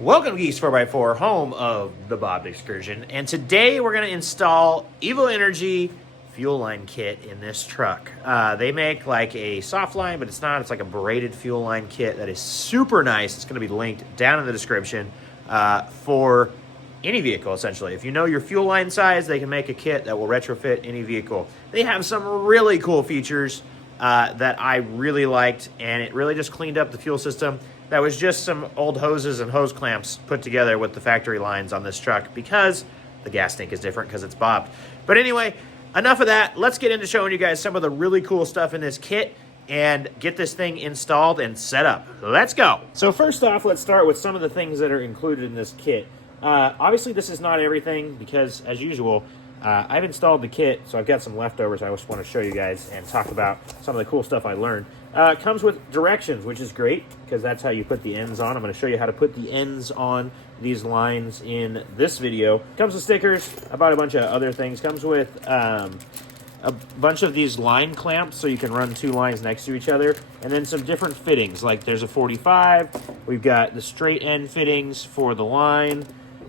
Welcome to Geeks 4x4, home of the Bob Excursion, and today we're going to install Evo Energy fuel line kit in this truck. They make like a soft line, but it's not. It's like a braided fuel line kit that is super nice. It's going to be linked down in the description for any vehicle, essentially. If you know your fuel line size, they can make a kit that will retrofit any vehicle. They have some really cool features that I really liked, and it really just cleaned up the fuel system. That was just some old hoses and hose clamps put together with the factory lines on this truck because the gas tank is different because it's bobbed. But anyway, enough of that. Let's get into showing you guys some of the really cool stuff in this kit and get this thing installed and set up. Let's go. So first off, let's start with some of the things that are included in this kit. Obviously, this is not everything because, as usual, I've installed the kit, so I've got some leftovers I just want to show you guys and talk about some of the cool stuff I learned. It comes with directions, which is great because that's how you put the ends on. I'm going to show you how to put the ends on these lines in this video. Comes with stickers. I bought a bunch of other things. Comes with a bunch of these line clamps so you can run two lines next to each other, and then some different fittings. Like there's a 45. We've got the straight end fittings for the line.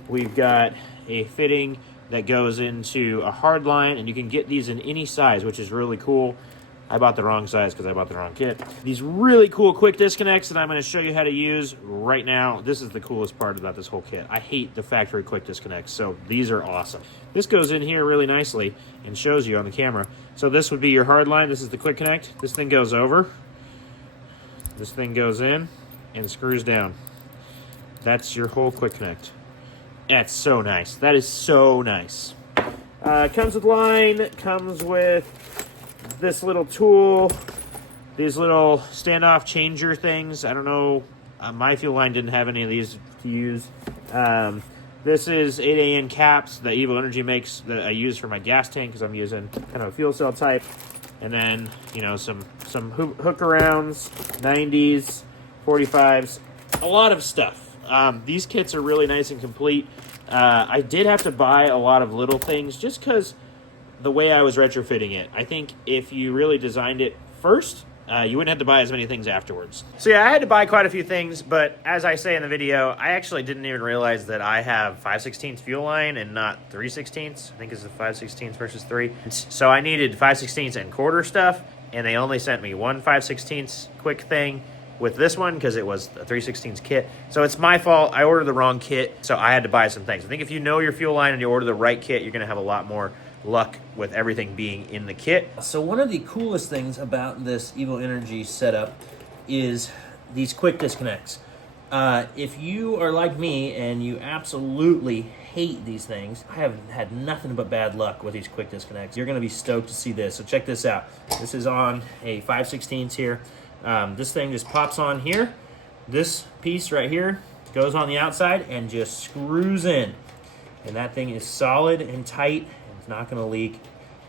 We've got a fitting that goes into a hard line, and you can get these in any size, which is really cool. I bought the wrong size because I bought the wrong kit. These really cool quick disconnects that I'm going to show you how to use right now. This is the coolest part about this whole kit. I hate the factory quick disconnects, so these are awesome. This goes in here really nicely and shows you on the camera. So this would be your hard line. This is the quick connect. This thing goes over. This thing goes in and screws down. That's your whole quick connect. That's so nice. That is so nice. Comes with line. Comes with this little tool, these little standoff changer things. I don't know, my fuel line didn't have any of these to use. This is 8AN caps that Evo Energy makes that I use for my gas tank because I'm using kind of a fuel cell type. And then, you know, some hook arounds, 90s, 45s, a lot of stuff. These kits are really nice and complete. I did have to buy a lot of little things just because the way I was retrofitting it. I think if you really designed it first, you wouldn't have to buy as many things afterwards. So yeah, I had to buy quite a few things, but as I say in the video, I actually didn't even realize that I have 5/16 fuel line and not 3/16. I think it's a 5/16 versus 3. So I needed 5/16 and quarter stuff, and they only sent me one 5/16 quick thing with this one because it was a 3/16 kit. So it's my fault. I ordered the wrong kit, so I had to buy some things. I think if you know your fuel line and you order the right kit, you're going to have a lot more luck with everything being in the kit. So one of the coolest things about this Evo Energy setup is these quick disconnects. If you are like me and you absolutely hate these things, I have had nothing but bad luck with these quick disconnects. You're going to be stoked to see this. So check this out. This is on a 5/16 here. This thing just pops on here. This piece right here goes on the outside and just screws in. And that thing is solid and tight. Not going to leak.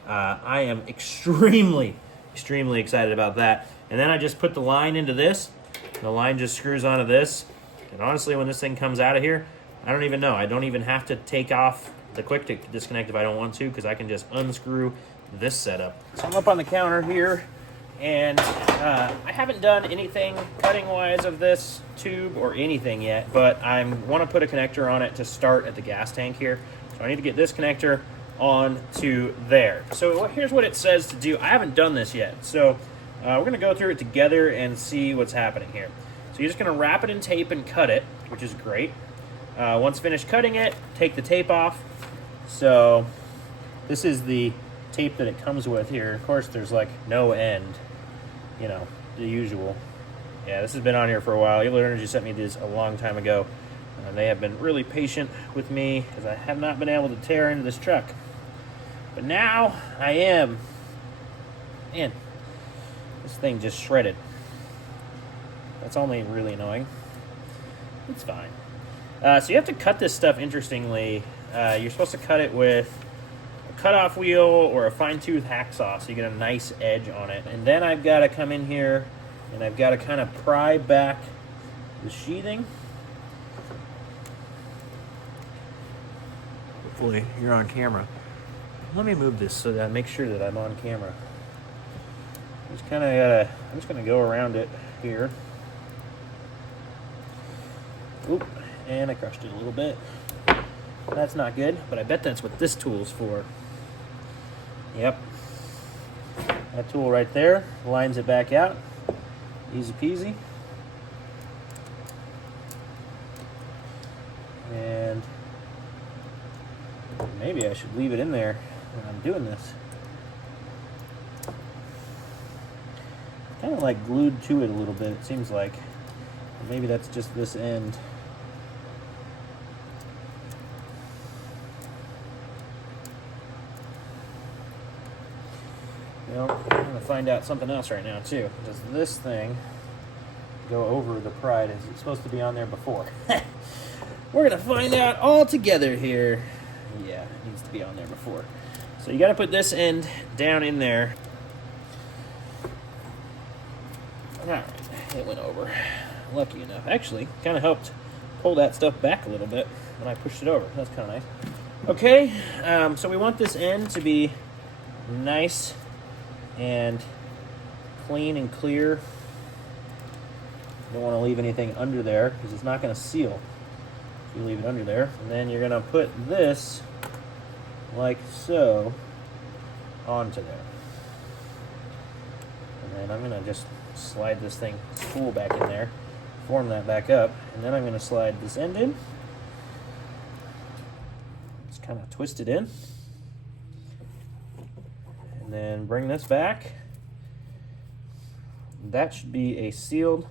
I am extremely excited about that. And then I just put the line into this. The line just screws onto this. And honestly, when this thing comes out of here, I don't even know. I don't even have to take off the quick disconnect if I don't want to, because I can just unscrew this setup. So I'm up on the counter here, and I haven't done anything cutting-wise of this tube or anything yet, but I want to put a connector on it to start at the gas tank here. So I need to get this connector on to there. So here's what it says to do. I haven't done this yet, so we're going to go through it together and see what's happening here. So you're just going to wrap it in tape and cut it, which is great. Once finished cutting it, take the tape off. So this is the tape that it comes with here. Of course, there's like no end, you know, the usual. Yeah, this has been on here for a while. Evo Energy sent me this a long time ago. They have been really patient with me because I have not been able to tear into this truck. But now I am. Man, this thing just shredded. That's only really annoying. It's fine. So you have to cut this stuff interestingly. You're supposed to cut it with a cutoff wheel or a fine-tooth hacksaw so you get a nice edge on it. And then I've got to come in here and I've got to kind of pry back the sheathing. Hopefully you're on camera. Let me move this so that I make sure that I'm on camera. I'm just gonna go around it here. Oop, and I crushed it a little bit. That's not good, but I bet that's what this tool's for. Yep. That tool right there lines it back out. Easy peasy. And maybe I should leave it in there when I'm doing this. Kind of like glued to it a little bit, it seems like. Maybe that's just this end. Well, I'm going to find out something else right now, too. Does this thing go over the pride? Is it supposed to be on there before? We're going to find out all together here. Yeah, it needs to be on there before. So you got to put this end down in there. All right, it went over. Lucky enough. Actually, kind of helped pull that stuff back a little bit when I pushed it over. That's kind of nice. Okay, so we want this end to be nice and clean and clear. Don't want to leave anything under there because it's not going to seal if you leave it under there. And then you're going to put this like so onto there. And then I'm going to just slide this thing spool back in there, form that back up, and then I'm going to slide this end in. Just kind of twist it in. And then bring this back. That should be a sealed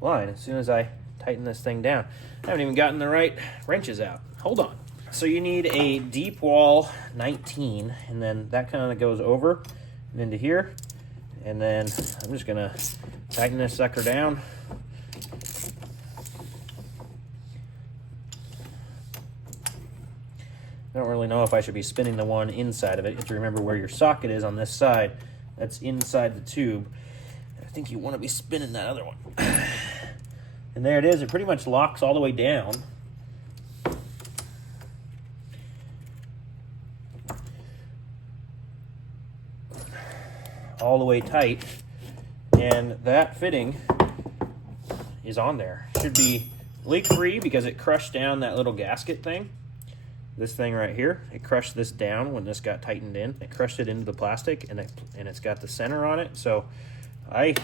line as soon as I tighten this thing down. I haven't even gotten the right wrenches out. Hold on. So you need a deep wall 19, and then that kind of goes over and into here. And then I'm just going to tighten this sucker down. I don't really know if I should be spinning the one inside of it. You have to remember where your socket is on this side. That's inside the tube. I think you want to be spinning that other one. And there it is. It pretty much locks all the way down. All the way tight. And that fitting is on there. Should be leak-free because it crushed down that little gasket thing. This thing right here, it crushed this down when this got tightened in. It crushed it into the plastic, and it's got the center on it. So I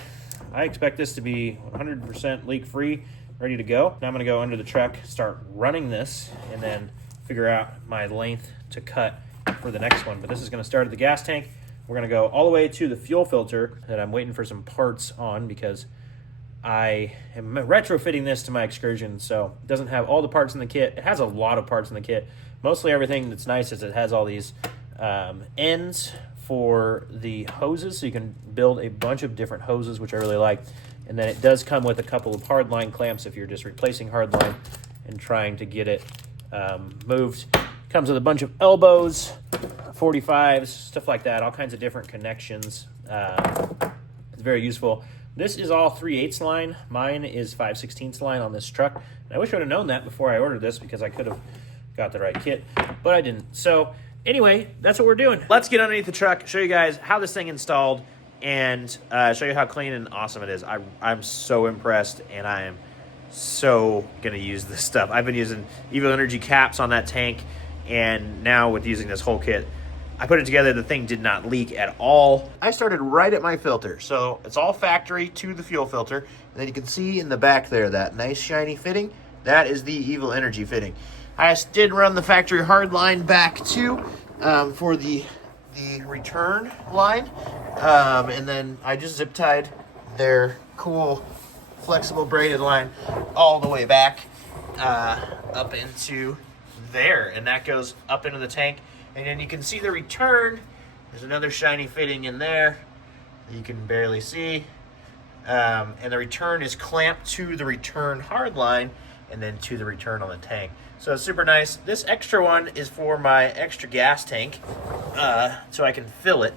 expect this to be 100% leak-free, ready to go. Now I'm going to go under the truck, start running this, and then figure out my length to cut for the next one. But this is going to start at the gas tank. We're going to go all the way to the fuel filter that I'm waiting for some parts on because I am retrofitting this to my Excursion, so it doesn't have all the parts in the kit. It has a lot of parts in the kit. Mostly everything that's nice is it has all these ends for the hoses, so you can build a bunch of different hoses, which I really like. And then it does come with a couple of hardline clamps if you're just replacing hardline and trying to get it moved. Comes with a bunch of elbows, 45s, stuff like that, all kinds of different connections. It's very useful. This is all 3/8 line. Mine is 5/16 line on this truck. And I wish I would have known that before I ordered this because I could have got the right kit, but I didn't. So anyway, that's what we're doing. Let's get underneath the truck, show you guys how this thing installed, and show you how clean and awesome it is. I'm so impressed, and I am so going to use this stuff. I've been using Evo Energy caps on that tank, and now with using this whole kit, I put it together, the thing did not leak at all. I started right at my filter, so it's all factory to the fuel filter, and then you can see in the back there, that nice shiny fitting, that is the Evo Energy fitting. I did run the factory hard line back too for the return line, and then I just zip tied their cool flexible braided line all the way back up into there, and that goes up into the tank. And then you can see the return. There's another shiny fitting in there that you can barely see, and the return is clamped to the return hard line and then to the return on the tank. So it's super nice. This extra one is for my extra gas tank, so I can fill it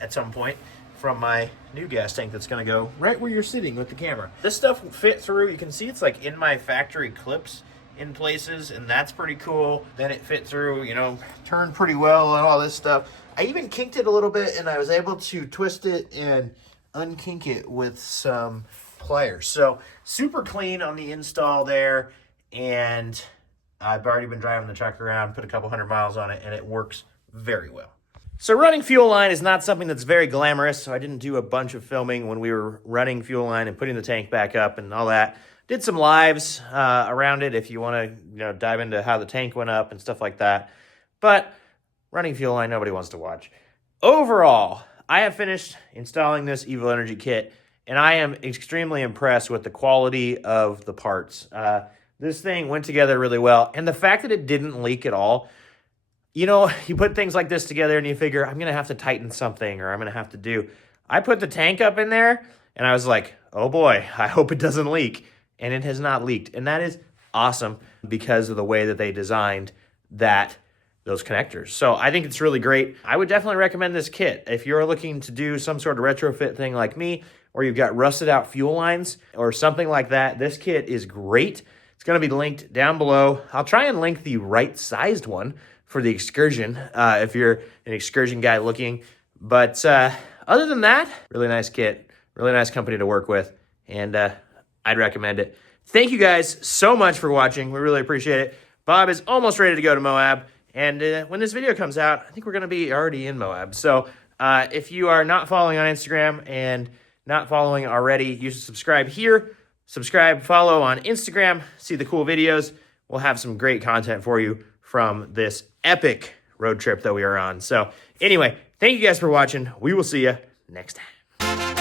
at some point from my new gas tank that's going to go right where you're sitting with the camera. This stuff will fit through. You can see it's like in my factory clips in places, and that's pretty cool. Then it fit through, you know, turned pretty well and all this stuff. I even kinked it a little bit, and I was able to twist it and unkink it with some pliers. So super clean on the install there. and I've already been driving the truck around, put a couple 100 miles on it, and it works very well. So running fuel line is not something that's very glamorous, so I didn't do a bunch of filming when we were running fuel line and putting the tank back up and all that. Did some lives around it if you want to dive into how the tank went up and stuff like that. But running fuel line, nobody wants to watch. Overall, I have finished installing this Evo Energy kit, and I am extremely impressed with the quality of the parts. This thing went together really well, and the fact that it didn't leak at all. You put things like this together and you figure, I'm going to have to tighten something or I'm going to have to do. I put the tank up in there and I was like, oh boy, I hope it doesn't leak. And it has not leaked. And that is awesome because of the way that they designed those connectors. So I think it's really great. I would definitely recommend this kit. If you're looking to do some sort of retrofit thing like me, or you've got rusted out fuel lines or something like that, this kit is great. It's going to be linked down below. I'll try and link the right sized one for the Excursion, if you're an Excursion guy looking. But other than that, really nice kit, really nice company to work with, and I'd recommend it. Thank you guys so much for watching. We really appreciate it. Bob is almost ready to go to Moab, and when this video comes out, I think we're going to be already in Moab. So if you are not following on Instagram and not following already, you should subscribe here. Subscribe, follow on Instagram, see the cool videos. We'll have some great content for you from this epic road trip that we are on. So anyway, thank you guys for watching. We will see you next time.